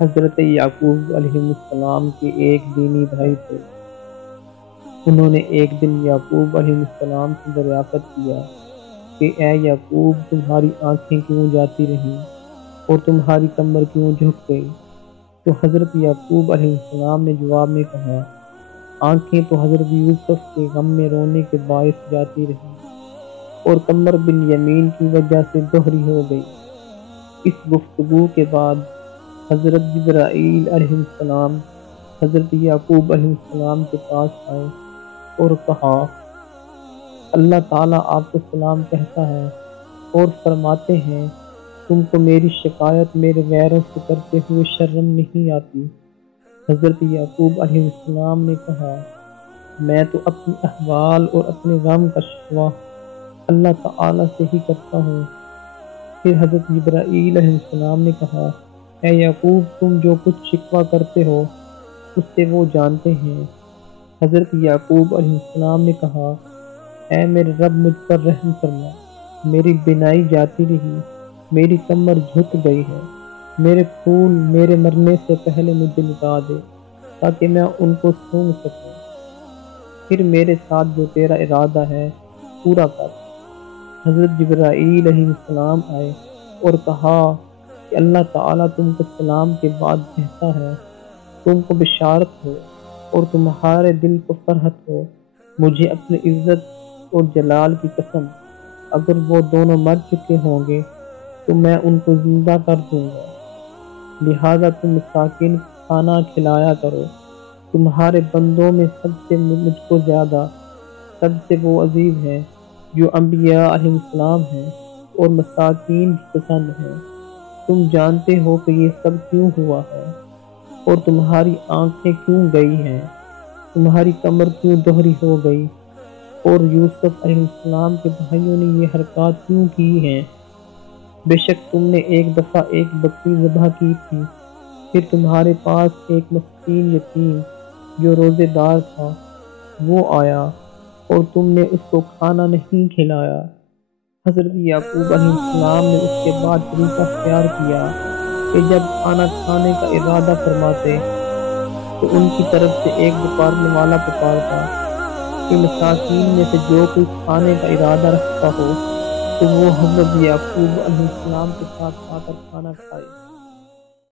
حضرت یعقوب علیہ السلام کے ایک دینی بھائی تھے۔ انہوں نے ایک دن یعقوب علیہ السلام سے دریافت کیا کہ اے یعقوب، تمہاری آنکھیں کیوں جاتی رہیں اور تمہاری کمر کیوں جھک گئی؟ تو حضرت یعقوب علیہ السلام نے جواب میں کہا، آنکھیں تو حضرت یوسف کے غم میں رونے کے باعث جاتی رہیں اور کمر بن یمین کی وجہ سے دوہری ہو گئی۔ اس گفتگو کے بعد حضرت جبرائیل علیہ السلام حضرت یعقوب علیہ السلام کے پاس آئے اور کہا، اللہ تعالیٰ آپ کو سلام کہتا ہے اور فرماتے ہیں، تم کو میری شکایت میرے غیروں سے کرتے ہوئے شرم نہیں آتی؟ حضرت یعقوب علیہ السلام نے کہا، میں تو اپنے احوال اور اپنے غم کا شکوہ اللہ تعالیٰ سے ہی کرتا ہوں۔ پھر حضرت جبرائیل علیہ السلام نے کہا، اے یعقوب، تم جو کچھ شکوہ کرتے ہو اس سے وہ جانتے ہیں۔ حضرت یعقوب علیہ السلام نے کہا، اے میرے رب، مجھ پر رحم فرما، میری بینائی جاتی رہی، میری کمر جھک گئی ہے، میرے پھول میرے مرنے سے پہلے مجھے لٹا دے تاکہ میں ان کو سونگھ سکوں، پھر میرے ساتھ جو تیرا ارادہ ہے پورا کر۔ حضرت جبرائیل علیہ السلام آئے اور کہا کہ اللہ تعالیٰ تم کو سلام کے بعد کہتا ہے، تم کو بشارت ہو اور تمہارے دل کو فرحت ہو، مجھے اپنی عزت اور جلال کی قسم، اگر وہ دونوں مر چکے ہوں گے تو میں ان کو زندہ کر دوں گا، لہٰذا تم مساکین کو کھانا کھلایا کرو۔ تمہارے بندوں میں سب سے مجھ کو زیادہ سب سے وہ عزیز ہے جو انبیاء علیہ السلام ہیں اور مساکین کی پسند ہیں۔ تم جانتے ہو کہ یہ سب کیوں ہوا ہے اور تمہاری آنکھیں کیوں گئی ہیں، تمہاری کمر کیوں دوہری ہو گئی، اور یوسف علیہ السلام کے بھائیوں نے یہ حرکات کیوں کی ہیں۔ بے شک تم نے ایک دفعہ ایک بکری ذبح کی تھی، پھر تمہارے پاس ایک مسکین یتیم جو روزے دار تھا وہ آیا اور تم نے اس کو کھانا نہیں کھلایا۔ حضرت یعقوب علیہ السلام نے اس کے بعد طریقہ اختیار کیا کہ جب کھانا کھانے کا ارادہ فرماتے تو ان کی طرف سے ایک پکارنے والا پکارتا کہ مساکین میں سے جو کوئی کھانے کا ارادہ رکھتا ہو تو وہ حضرت یعقوب علیہ السلام کے ساتھ آ کر کھانا کھائے۔